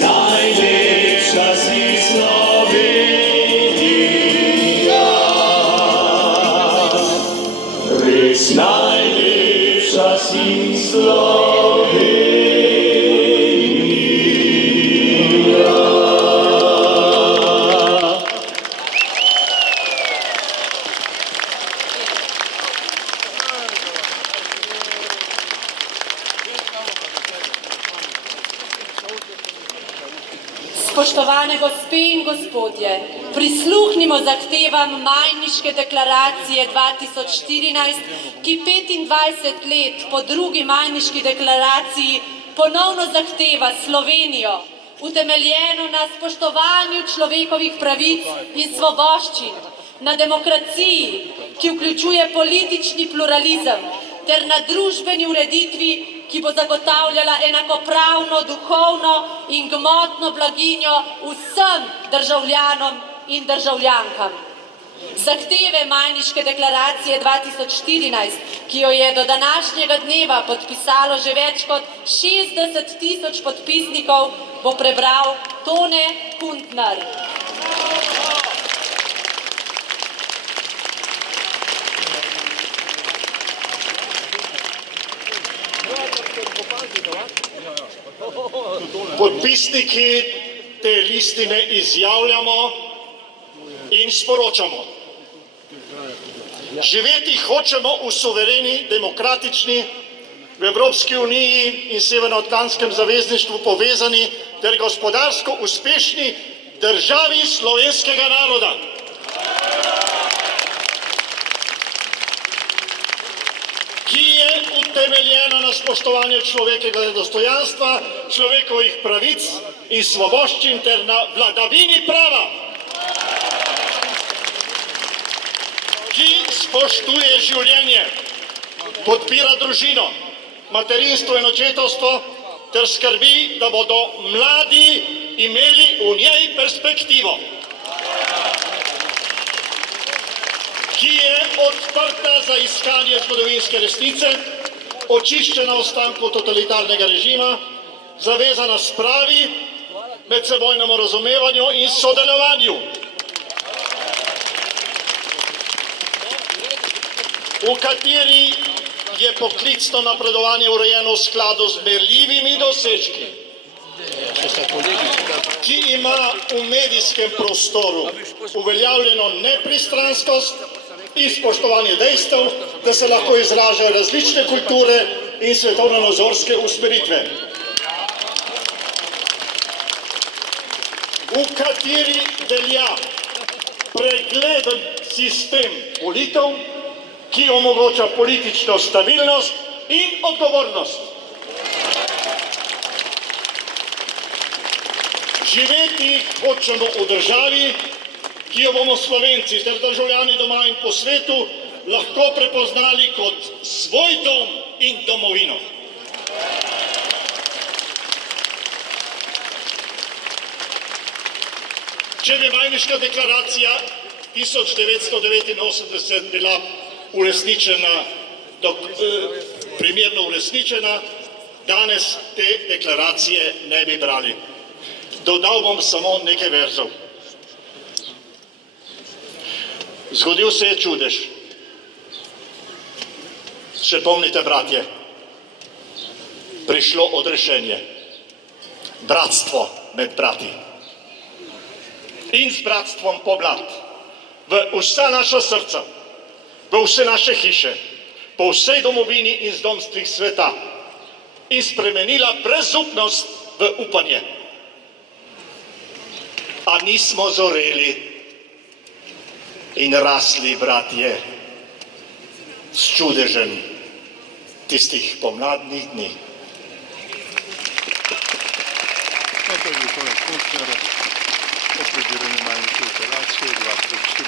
najlepša si Slovenija, res najlepša si Slovenija. Spoštovane gospe in gospodje, prisluhnimo zahtevam Majniške deklaracije 2014, ki 25 let po drugi Majniški deklaraciji ponovno zahteva Slovenijo, utemeljeno na spoštovanju človekovih pravic in svoboščin, na demokraciji, ki vključuje politični pluralizem, ter na družbeni ureditvi, ki bo zagotavljala enakopravno duhovno in gmotno blaginjo vsem državljanom in državljankam. Zahteve Majniške deklaracije 2014, ki jo je do današnjega dneva podpisalo že več kot 60.000 podpisnikov, bo prebral Tone Kuntner. Podpisniki te listine izjavljamo in sporočamo. Živeti hočemo v suvereni, demokratični, v Evropski uniji in Severnoatlantskem zavezništvu povezani ter gospodarsko uspešni državi slovenskega naroda. Ki je utemeljena na spoštovanju človekovega dostojanstva, človekovih pravic in svoboščin ter na vladavini prava. Ki spoštuje življenje, podpira družino, materinstvo in očetovstvo ter skrbi, da bodo mladi imeli v njej perspektivo. Ki je odprta za iskanje zgodovinske resnice, očiščena ostankov totalitarnega režima, zavezana spravi, medsebojnemu razumevanju in sodelovanju. V kateri je poklicno napredovanje urejeno v skladu z merljivimi dosežki. Ki ima v medijskem prostoru uveljavljeno nepristranskost in spoštovanje dejstev, da se lahko izražajo različne kulture in svetovno-nazorske usmeritve. V kateri velja pregleden sistem volitev, ki omogoča politično stabilnost in odgovornost. Živeti hočemo v državi, ki jo bomo Slovenci ter državljani doma in po svetu lahko prepoznali kot svoj dom in domovino. Če bi Majniška deklaracija 1989 bila uresničena, primerno uresničena, danes te deklaracije ne bi brali. Dodal bom samo nekaj verzov. Zgodil se je čudež. Še pomnite, bratje, prišlo odrešenje, bratstvo med brati. In z bratstvom pomlad v vsa naša srca, v vse naše hiše, po vsej domovini in zdomstvih sveta in spremenila brezupnost v upanje. A nismo zoreli in rasli, bratje, s čudežem tistih pomladnih dni. To je bilo Tone Kuntner o prediranju Majniške deklaracije 2014.